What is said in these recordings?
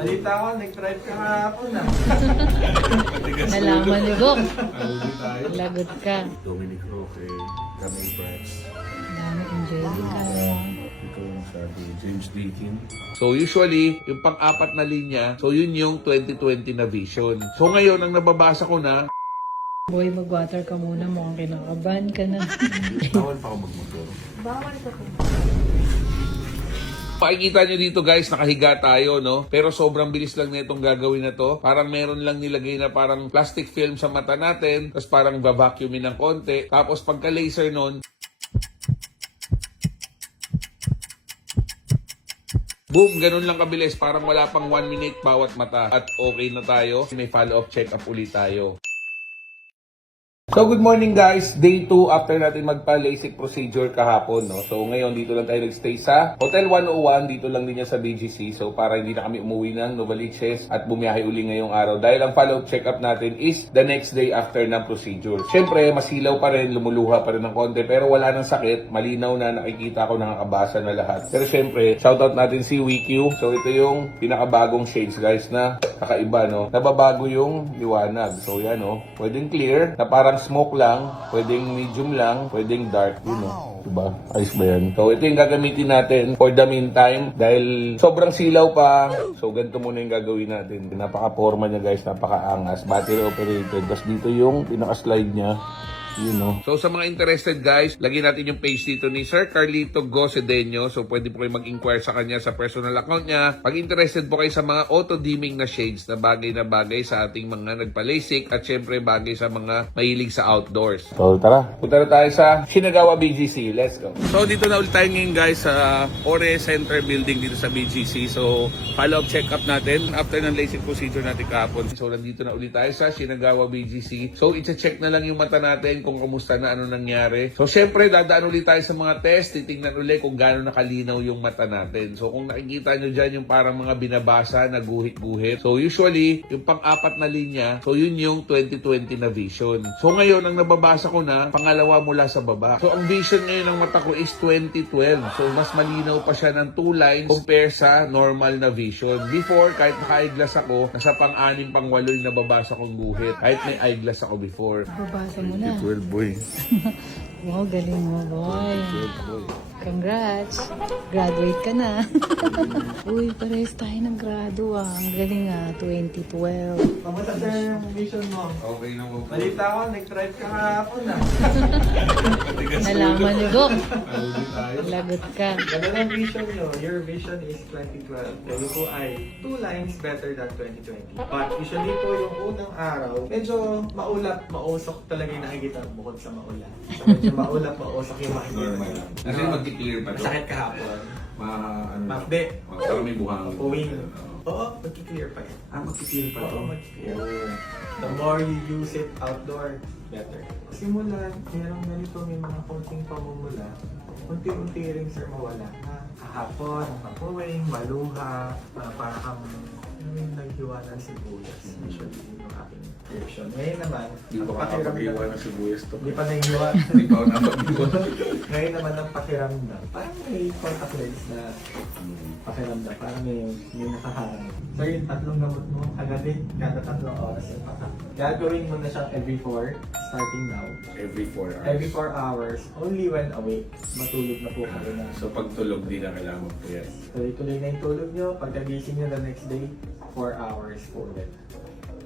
Balita ko, nag-drive ka kahapon ah. Nalaman ni Bok. Lagot ka. Dominic Roque, Camille Prats. Dami Angelica. Ito yung sabi, James Deakin. So usually, yung pang-apat na linya, so yun yung 2020 na vision. So ngayon, ang nababasa ko na, Boy, mag-water ka muna. Mukhang kinakabahan ka na. Bawal pa ako magmotor. makikita nyo dito guys, nakahiga tayo, no? Pero sobrang bilis lang na itong gagawin na to. Parang meron lang nilagay na parang plastic film sa mata natin, tapos parang vacuumin ng konti. Tapos pagka-laser nun, boom, ganun lang kabilis. Parang wala pang 1 minute bawat mata. At okay na tayo. May follow-up check-up ulit tayo. So good morning guys, day 2 after natin magpa-LASIK procedure kahapon, no? So ngayon dito lang tayo nagstay sa Hotel 101, dito lang din yan sa BGC. So para hindi na kami umuwi ng Novaliches at bumiyahe uli ngayong araw dahil ang follow-up check-up natin is the next day after ng procedure. Syempre masilaw pa rin, lumuluha pa rin ng konti pero wala nang sakit, malinaw na, nakikita ko, nakakabasa na lahat. Pero syempre shoutout natin si WeQ. So ito yung pinakabagong shades guys na kakaiba, no? Nababago yung liwanag. So yan, no? Pwedeng clear na parang smoke lang, pwedeng medium lang, pwedeng dark, yun know. Diba? Ayos ba yan? So ito yung gagamitin natin for the meantime dahil sobrang silaw pa. So ganito muna yung gagawin natin. Napaka-forma niya guys, napaka-angas, battery operated. Tapos dito yung pinaka-slide niya. You know. So sa mga interested guys, lagyan natin yung page dito ni Sir Carlito Gocedeño. So pwede po kayo mag-inquire sa kanya sa personal account niya. Pag interested po kayo sa mga auto-dimming na shades na bagay sa ating mga nagpa-LASIK at syempre bagay sa mga mahilig sa outdoors. So tara, punta na tayo sa Shinagawa BGC. Let's go. So dito na ulit tayo ngayon guys sa Ore Center building dito sa BGC. So follow-up check-up natin after ng LASIK procedure natin kahapon. So nandito na ulit tayo sa Shinagawa BGC. So i-check na lang yung mata natin kung kumusta na, ano nangyari. So, syempre, dadaan ulit tayo sa mga test. Titingnan ulit kung gaano nakalinaw yung mata natin. So, kung nakikita nyo dyan yung parang mga binabasa na guhit-guhit. So, usually, yung pang-apat na linya, so yun yung 2020 na vision. So, ngayon, ang nababasa ko na, pangalawa mula sa baba. So, ang vision ngayon ng mata ko is 2012. So, mas malinaw pa siya ng 2 lines compare sa normal na vision. Before, kahit naka-eyeglass ako, nasa pang-6, pang-8 yung nababasa kong guhit. Kahit may eyeglass ako before. Babasa mo na. 12 boy. Wow, galing mo, boy. 12 boy. Congrats. Graduate ka na. Uy, parehas tayo nag-grado ah. Ang galing ah, 2012. Kamusta sir yung vision mo? Okay na mo. Balita ko, nag-drive ka kahapon ah. Nalaman ni Bok. Lagot ka. Ganun ang vision nyo. Your vision is 2012. Kayo po ay 2 lines better than 2020. But usually po yung unang araw, medyo maulap, mausok talaga yung nakikita bukod sa maulap. So medyo maulap, mausok yung makikita. Normal lang. Kasi mag-clear pa to. Masakit kahapon. Ano lang. Hindi. Parang may buhangin. Uwing. Oo, mag-clear pa yan. Mag-clear pa to. Oo, mag-clear. The more you use it outdoor, better. Simulan, merong ganito, may mga konting pamumula. Unti-unti rin sir mawala na kahapon, mapuwing, maluha, para kang yung naghiwa ng sibuyas. Usually yun yung aking version. Ngayon naman, Hindi pa makapag-iwa ng sibuyas to. Hindi pa nahihiwa. Hindi pa ako napag-iwa. Ngayon naman ang pakiramdam, parang may contact lens na pakiramdam, parang may nakaharang. So yung 3 gamot mo, kagabi, kada 3 oras yung patak. Gagawin mo na siyang every 4, starting now. Every 4 hours. Every 4 hours, only when awake, matulog na po kayo na. So pag tulog di na kailangan mo po yan. Tuloy-tuloy na yung tulog nyo, pagkagising nyo the next day, 4 hours po ulit.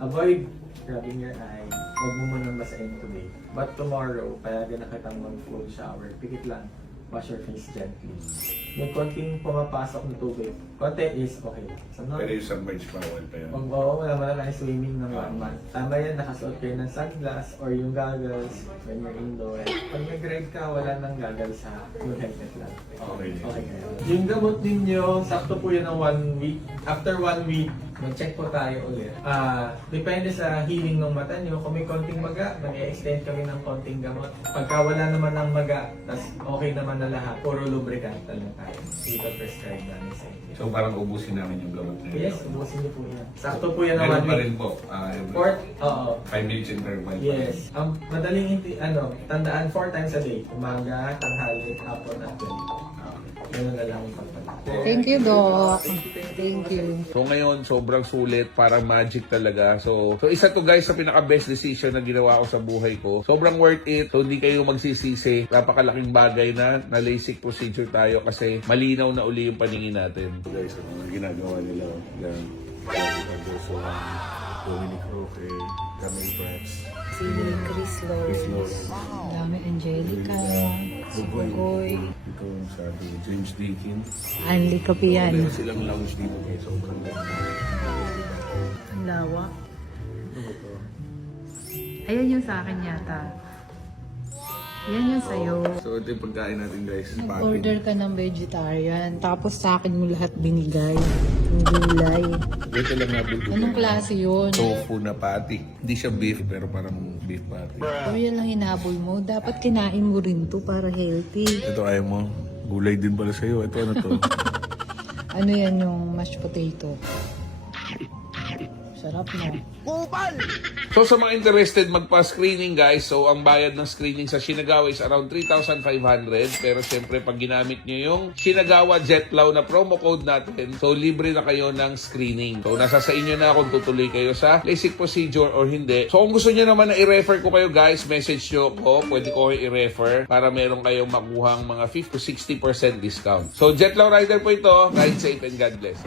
Avoid rubbing your eye. Huwag mo munang basahin today. But tomorrow, payagan na kitang mag-full shower. Pikit lang. Wash your face gently. Yung konting pumapasok na tubig, konti is okay. So, no? Pero yung submerge bawal pa yun. Kung oo, wala mo na swimming ng 1 month. Tama yan, nakasuot kayo ng sunglass or yung goggles when you're indoor. Pag nag-ride ka, wala nang goggles ha. Yung helmet lang. Okay. Okay kayo. Yung gamot ninyo, sakto po yan ng 1 week. After 1 week, mag-check po tayo ulit. Depende sa healing ng mata nyo. Kung may konting maga, mag-extend kami ng konting gamot. Pagka wala naman ng maga, tas okay naman na lahat, puro lubricant lang tayo. Dito prescribe namin sa inyo. So parang ubusin namin yung gamot na yun. Yes, ubusin niyo po yan. Sakto po yan ng Meron 1 pa week. rin po. Fourth, oo. 5 minutes interval. Yes. Ang madaling tandaan 4 times a day. Umaga, tanghali, hapon, at gabi. Ganun na lang yung pagpapalala. Thank you, Doc. Thank you. So ngayon, sobrang sulit, parang magic talaga. So isa to guys sa pinaka-best decision na ginawa ko sa buhay ko. Sobrang worth it. So hindi kayo magsisisi. Napakalaking bagay na LASIK procedure tayo kasi malinaw na uli yung paningin natin. Guys, ang mga ginagawa nila. Yan. So, Dominic Roque, Camille Prats, Si Chris Lawrence. Dami Angelica. Si Bugoy. ito sabi, James Deakin. Anli Kapian. Meron silang lounge dito guys. Sobrang ganda. Ang lawak. Ayan yung sa akin yata. Yan yung sa'yo. So ito yung pagkain natin guys. Nag-order ka ng vegetarian, tapos sa akin mo lahat binigay. Yung gulay. Ito lang nabulto. Anong klase yun? Tofu na patty. Hindi siya beef pero parang beef patty. O yan lang hinabol mo. Dapat kinain mo rin to para healthy. Ito ayaw mo. Gulay din pala sa'yo. Ito ano to? Ano yan yung mashed potato? Sarap no? So sa mga interested magpa-screening guys, so ang bayad ng screening sa Shinagawa is around 3,500. Pero syempre pag ginamit nyo yung Shinagawa Jetlaw na promo code natin, so libre na kayo ng screening. So nasa sa inyo na kung tutuloy kayo sa LASIK procedure or hindi. So kung gusto nyo naman na i-refer ko kayo guys, message nyo ko, pwede ko kayo i-refer para meron kayong makuhang mga 50 to 60% discount. So Jetlaw Rider po ito, ride safe and God bless.